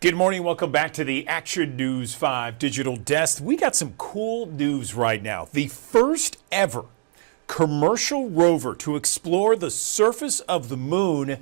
Good morning. Welcome back to the Action News 5 Digital Desk. We got some cool news right now. The first ever commercial rover to explore the surface of the moon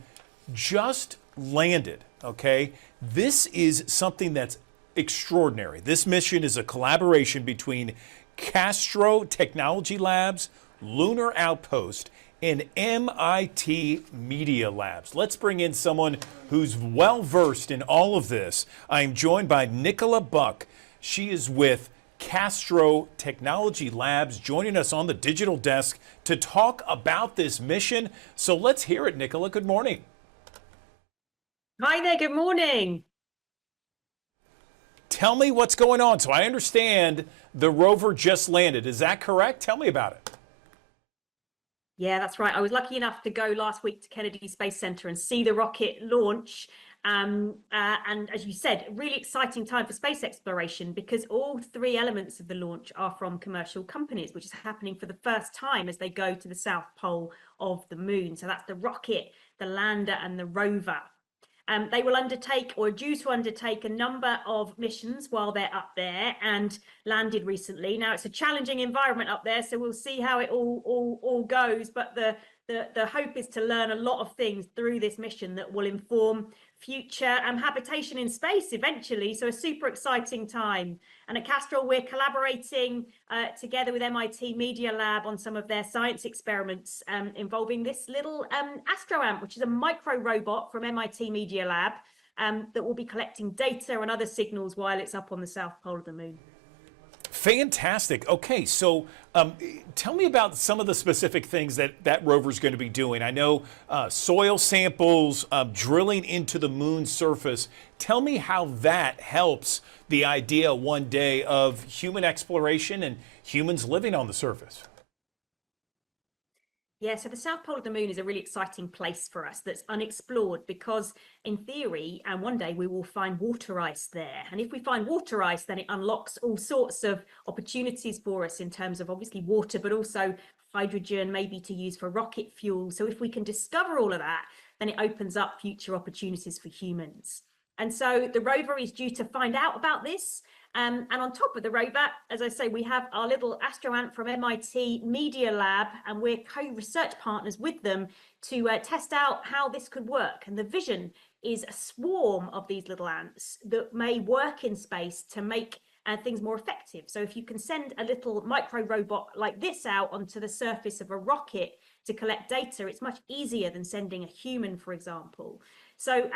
just landed. Okay, this is something that's extraordinary. This mission is a collaboration between Castro Technology Labs, Lunar Outpost, and MIT Media Labs. Let's bring in someone who's well versed in all of this. I'm joined by Nicola Buck. She is with Castro Technology Labs, joining us on the digital desk to talk about this mission. So let's hear it, Nicola. Good morning. Hi there, good morning. Tell me what's going on. So I understand the rover just landed. Is that correct? Tell me about it. Yeah, that's right. I was lucky enough to go last week to Kennedy Space Center and see the rocket launch. And as you said, really exciting time for space exploration because all three elements of the launch are from commercial companies, which is happening for the first time as they go to the south pole of the moon. So that's the rocket, the lander, and the rover. They will undertake or are due to undertake a number of missions while they're up there and landed recently. Now, it's a challenging environment up there, so we'll see how it all goes. But the hope is to learn a lot of things through this mission that will inform future habitation in space eventually. So a super exciting time. And at Castrol, we're collaborating together with MIT Media Lab on some of their science experiments involving this little astroamp, which is a micro robot from MIT Media Lab that will be collecting data and other signals while it's up on the south pole of the moon. Fantastic. Okay, so tell me about some of the specific things that rover is going to be doing. I know soil samples, drilling into the moon's surface. Tell me how that helps the idea one day of human exploration and humans living on the surface. Yeah, so the south pole of the moon is a really exciting place for us that's unexplored because in theory, and one day we will find water ice there. And if we find water ice, then it unlocks all sorts of opportunities for us in terms of obviously water, but also hydrogen, maybe to use for rocket fuel. So if we can discover all of that, then it opens up future opportunities for humans. And so the rover is due to find out about this. And on top of the rover, as I say, we have our little astroant from MIT Media Lab, and we're co-research partners with them to test out how this could work. And the vision is a swarm of these little ants that may work in space to make things more effective. So if you can send a little micro robot like this out onto the surface of a rocket to collect data, it's much easier than sending a human, for example. So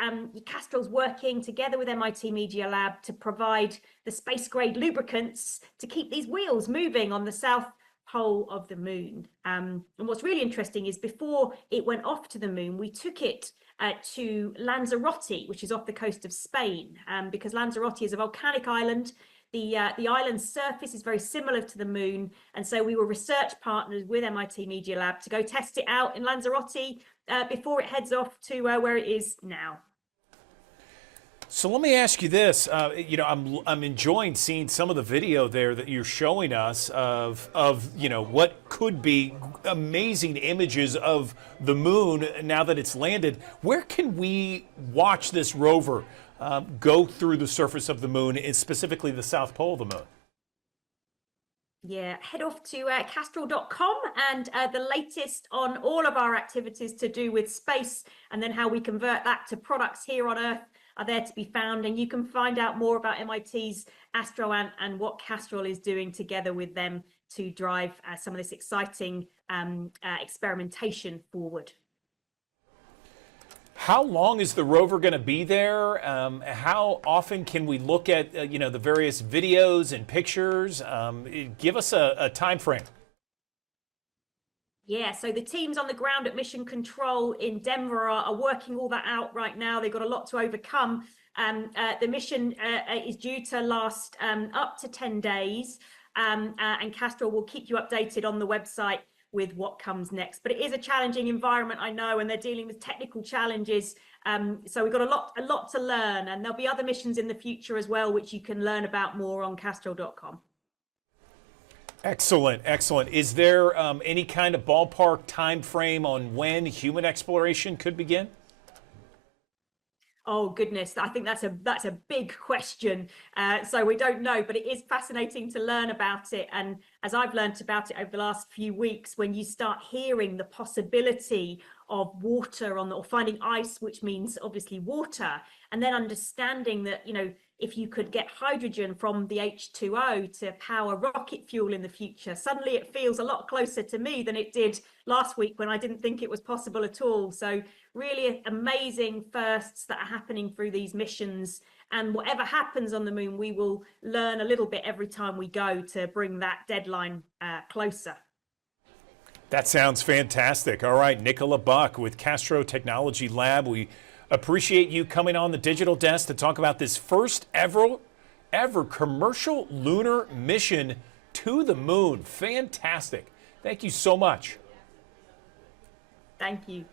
Castrol's working together with MIT Media Lab to provide the space-grade lubricants to keep these wheels moving on the south pole of the moon. And what's really interesting is before it went off to the moon, we took it to Lanzarote, which is off the coast of Spain, because Lanzarote is a volcanic island. The island's surface is very similar to the moon, and so we were research partners with MIT Media Lab to go test it out in Lanzarote before it heads off to where it is now. So let me ask you this. I'm enjoying seeing some of the video there that you're showing us of what could be amazing images of the moon now that it's landed. Where can we watch this rover go through the surface of the moon, and specifically the south pole of the moon? Yeah, head off to castrol.com and the latest on all of our activities to do with space and then how we convert that to products here on Earth are there to be found. And you can find out more about MIT's astroant and what Castrol is doing together with them to drive some of this exciting experimentation forward. How long is the rover going to be there? How often can we look at the various videos and pictures? Give us a time frame. Yeah, so the teams on the ground at Mission Control in Denver are working all that out right now. They've got a lot to overcome. The mission is due to last up to 10 days, and Castrol will keep you updated on the website with what comes next. But it is a challenging environment, I know, and they're dealing with technical challenges. So we've got a lot to learn, and there'll be other missions in the future as well, which you can learn about more on castrol.com. Excellent, excellent. Is there any kind of ballpark time frame on when human exploration could begin? Oh goodness, I think that's a big question. So we don't know, but it is fascinating to learn about it. And as I've learned about it over the last few weeks, when you start hearing the possibility of water on or finding ice, which means obviously water, and then understanding that, you know, if you could get hydrogen from the H2O to power rocket fuel in the future, suddenly it feels a lot closer to me than it did last week when I didn't think it was possible at all. So really amazing firsts that are happening through these missions. And whatever happens on the moon, we will learn a little bit every time we go to bring that deadline closer. That sounds fantastic. All right, Nicola Buck with Castro Technology Lab. We appreciate you coming on the Digital Desk to talk about this first ever commercial lunar mission to the moon. Fantastic. Thank you so much. Thank you.